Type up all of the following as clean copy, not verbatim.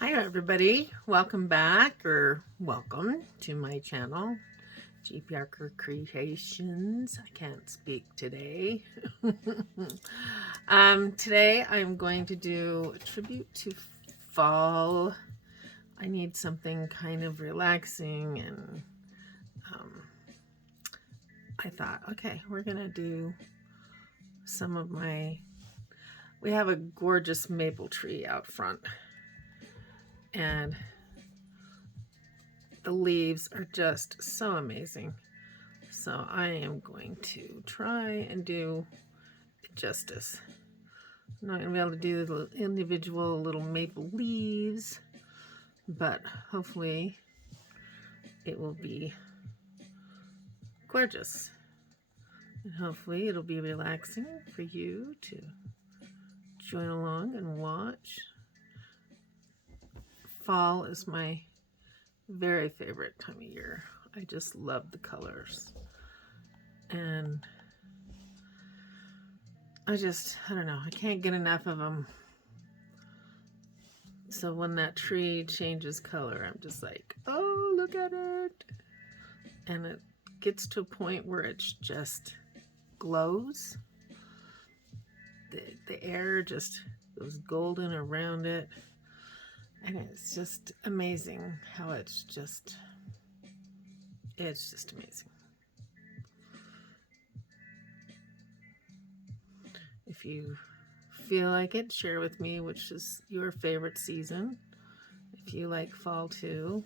Hi everybody, welcome back or welcome to my channel, G. Parker Creations. I can't speak today. Today I'm going to do a tribute to fall. I need something kind of relaxing and I thought, okay, we're gonna do some of we have a gorgeous maple tree out front and the leaves are just so amazing. So I am going to try and do it justice. I'm not going to be able to do the individual little maple leaves, but hopefully it will be gorgeous. And hopefully it'll be relaxing for you to join along and watch. Fall is my very favorite time of year. I just love the colors. And I don't know, I can't get enough of them. So when that tree changes color, I'm just like, oh, look at it. And it gets to a point where it just glows. The air just goes golden around it. And it's just amazing how it's just amazing. If you feel like it, share with me which is your favorite season. If you like fall too.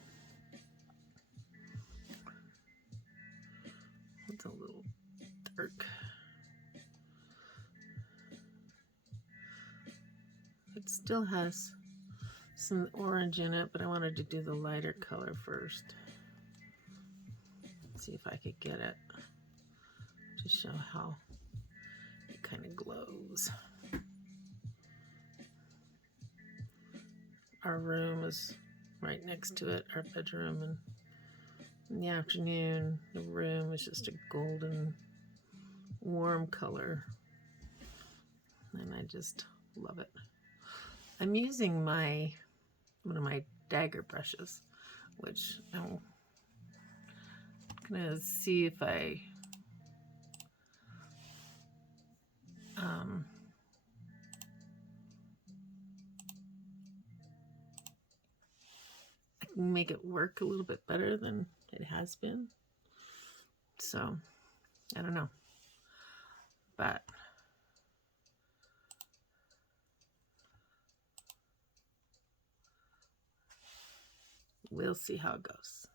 It's a little dark. It still has some orange in it, but I wanted to do the lighter color first. See if I could get it to show how it kind of glows. Our room is right next to it, our bedroom, and in the afternoon, the room is just a golden, warm color, and I just love it. I'm using one of my dagger brushes, which I'm gonna see if I can make it work a little bit better than it has been. So, I don't know. But we'll see how it goes.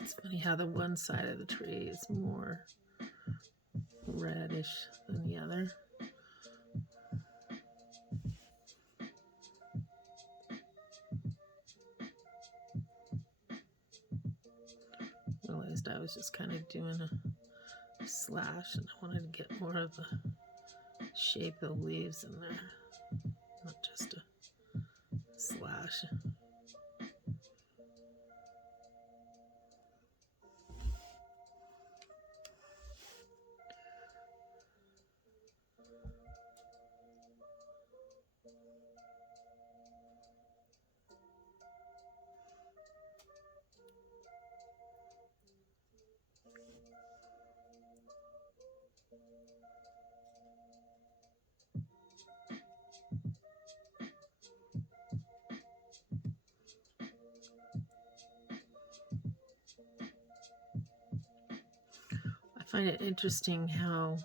It's funny how the one side of the tree is more reddish than the other. Realized I was just kind of doing a slash and I wanted to get more of the shape of the leaves in there, not just a slash. I find it interesting how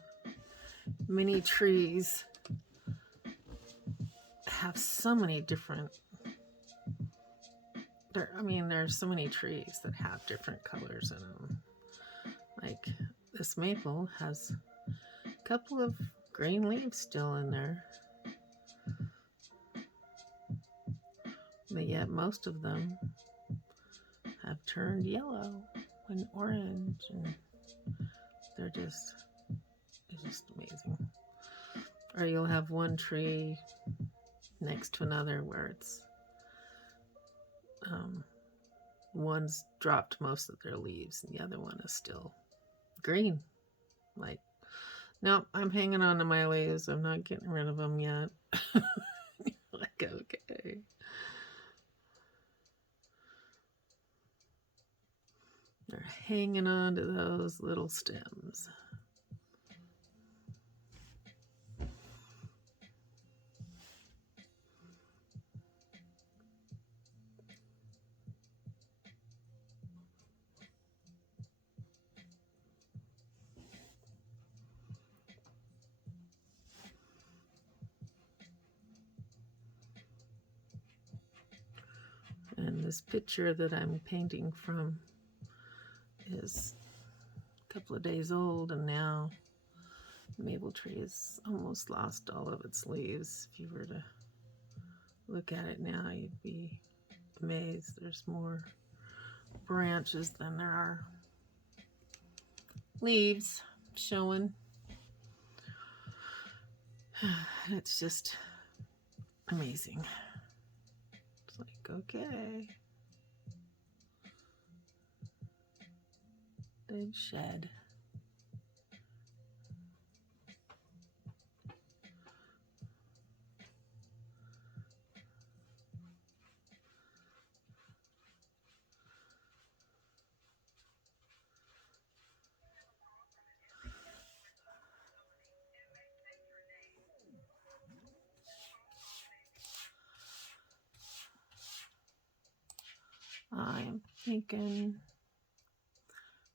many trees have so many different, there's so many trees that have different colors in them. Like this maple has a couple of green leaves still in there, but yet most of them have turned yellow and orange, and it's just amazing. Or you'll have one tree next to another where it's one's dropped most of their leaves and the other one is still green. Like, nope, I'm hanging on to my leaves. I'm not getting rid of them yet. Like, okay. They're hanging on to those little stems. And this picture that I'm painting from is a couple of days old, and now the maple tree has almost lost all of its leaves. If you were to look at it now, you'd be amazed. There's more branches than there are leaves showing. It's just amazing. It's like, okay, they've shed. I'm thinking,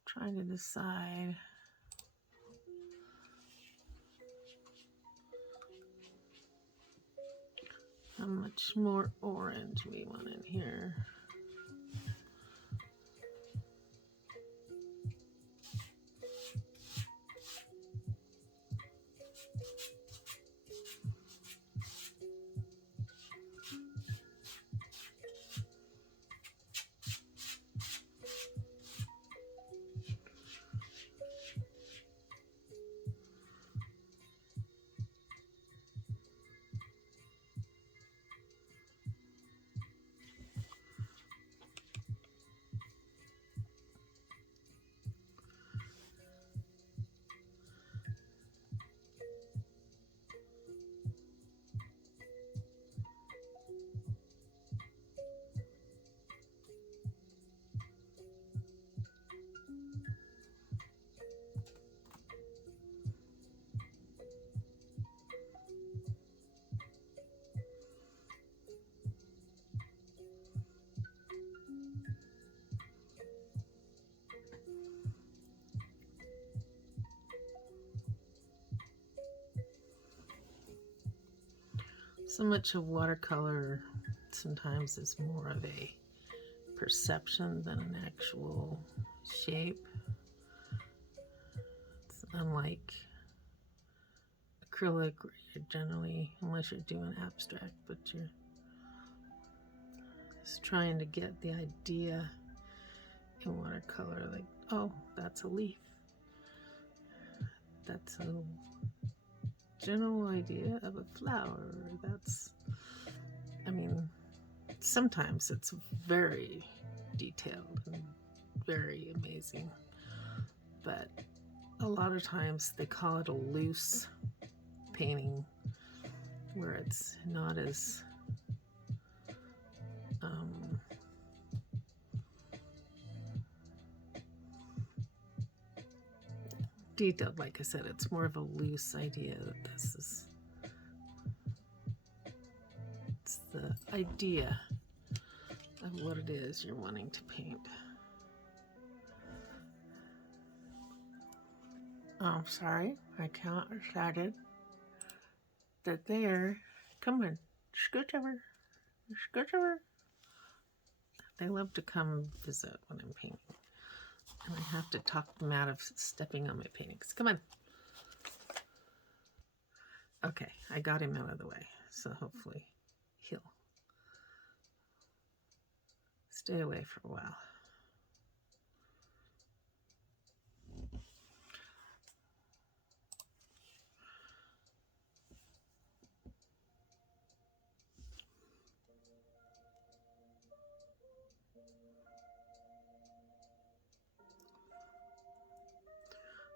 trying to decide how much more orange we want in here. So much of watercolor sometimes is more of a perception than an actual shape. It's unlike acrylic, where you're generally, unless you're doing abstract, but you're just trying to get the idea in watercolor, like, oh, that's a leaf. That's a general idea of a flower. That's, I mean, sometimes it's very detailed and very amazing, but a lot of times they call it a loose painting, where it's not as detailed. Like I said, it's more of a loose idea that this is, it's the idea of what it is you're wanting to paint. Oh, sorry, my cat decided that they're, come on, scooch over, scooch over. They love to come visit when I'm painting. And I have to talk them out of stepping on my paintings. Come on. Okay, I got him out of the way, so hopefully he'll stay away for a while.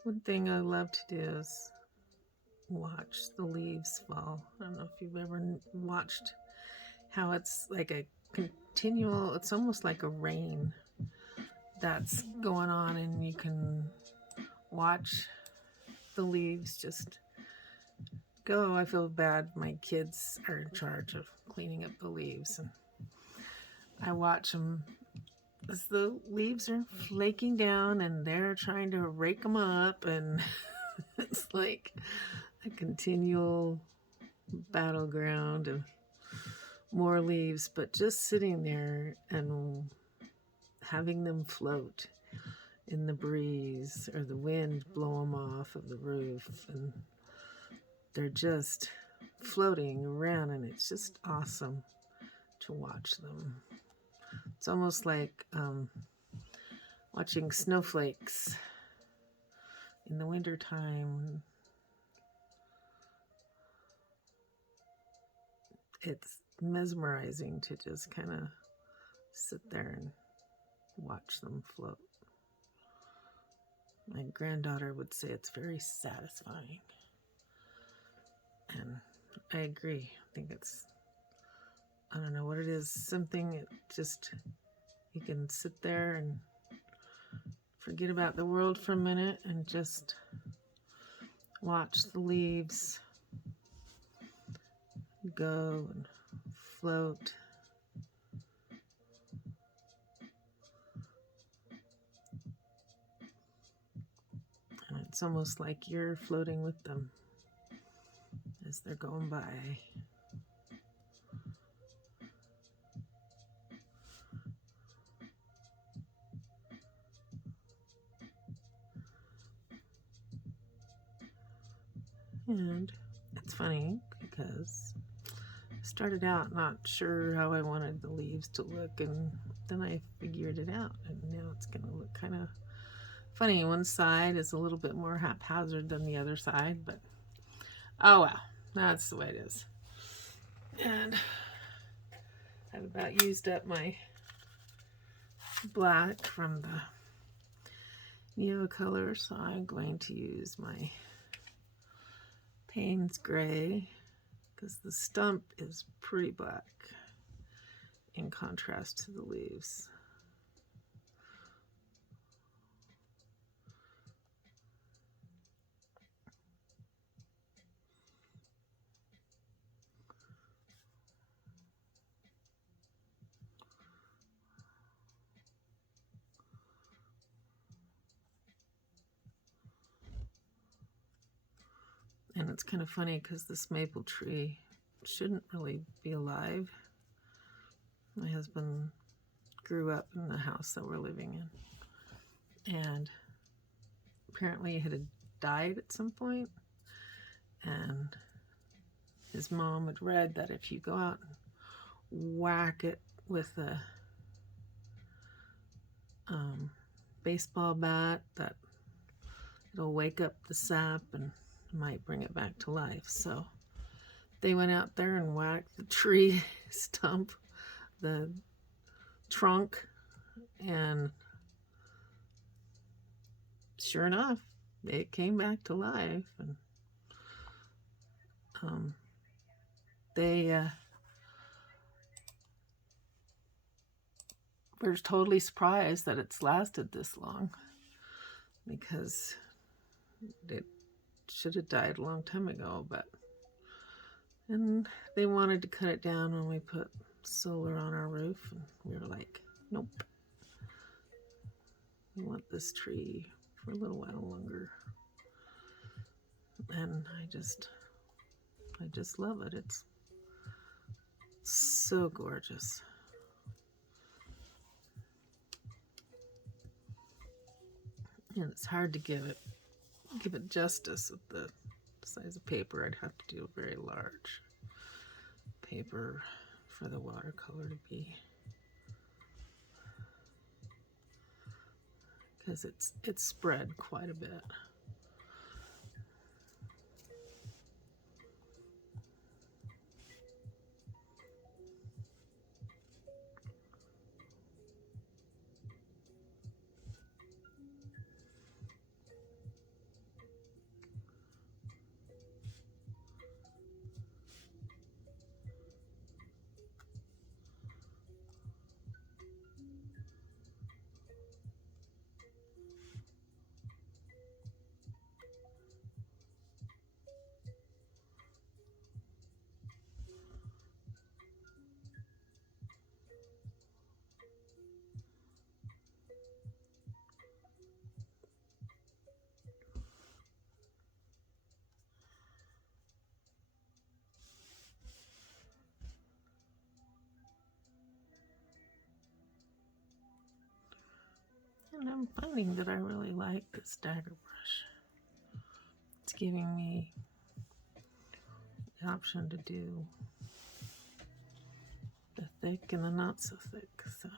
One thing I love to do is watch the leaves fall. I don't know if you've ever watched how it's like a continual, it's almost like a rain that's going on, and you can watch the leaves just go. I feel bad. My kids are in charge of cleaning up the leaves, and I watch them as the leaves are flaking down and they're trying to rake them up, and it's like a continual battleground of more leaves, but just sitting there and having them float in the breeze or the wind blow them off of the roof, and they're just floating around, and it's just awesome to watch them. It's almost like watching snowflakes in the wintertime. It's mesmerizing to just kind of sit there and watch them float. My granddaughter would say it's very satisfying. And I agree. I think it's, I don't know what it is, something, it just, you can sit there and forget about the world for a minute and just watch the leaves go and float. And it's almost like you're floating with them as they're going by. And it's funny because I started out not sure how I wanted the leaves to look, and then I figured it out, and now it's going to look kind of funny. One side is a little bit more haphazard than the other side, but oh well, that's the way it is. And I've about used up my black from the watercolor, so I'm going to use my Payne's gray because the stump is pretty black in contrast to the leaves. And it's kind of funny because this maple tree shouldn't really be alive. My husband grew up in the house that we're living in, and apparently it had died at some point, and his mom had read that if you go out and whack it with a baseball bat, that it'll wake up the sap and might bring it back to life. So they went out there and whacked the tree stump, the trunk, and sure enough, it came back to life. And they were totally surprised that it's lasted this long, because it should have died a long time ago. And they wanted to cut it down when we put solar on our roof, and we were like, nope, we want this tree for a little while longer. And I just love it. It's so gorgeous. And it's hard to give it justice with the size of paper. I'd have to do a very large paper for the watercolor to be, because it's spread quite a bit. And I'm finding that I really like this dagger brush. It's giving me the option to do the thick and the not so thick, so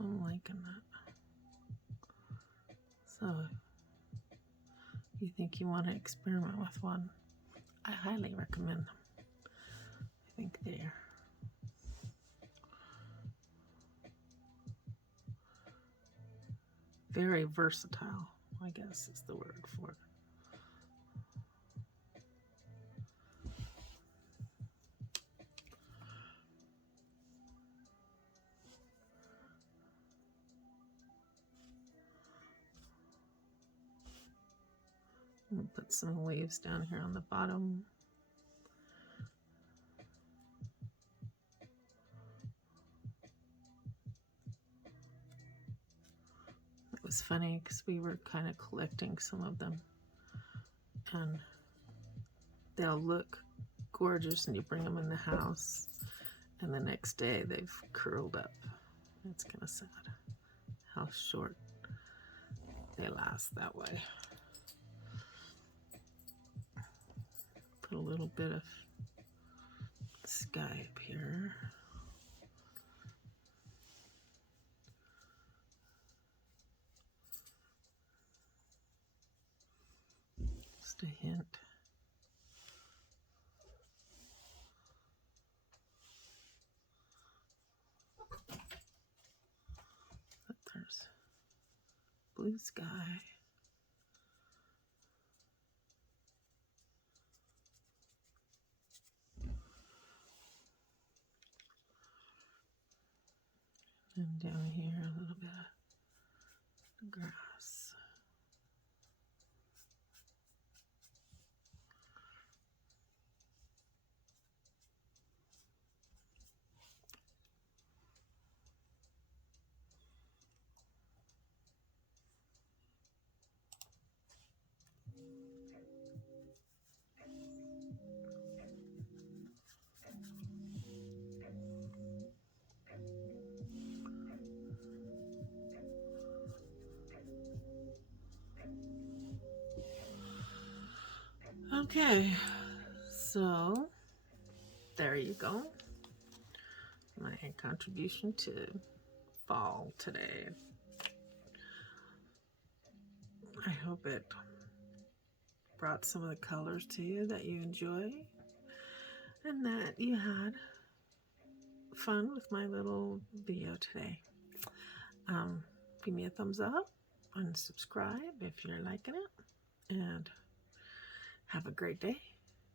I'm liking that. So if you think you want to experiment with one, I highly recommend them. I think they're very versatile, I guess is the word for it. I'm going to put some leaves down here on the bottom. It was funny because we were kind of collecting some of them, and they'll look gorgeous and you bring them in the house and the next day they've curled up. It's kind of sad how short they last that way. Put a little bit of sky up here. Just a hint. But there's blue sky. And down here a little bit of grass. Okay, so there you go. My contribution to fall today. I hope it brought some of the colors to you that you enjoy, and that you had fun with my little video today. Give me a thumbs up and subscribe if you're liking it, and have a great day.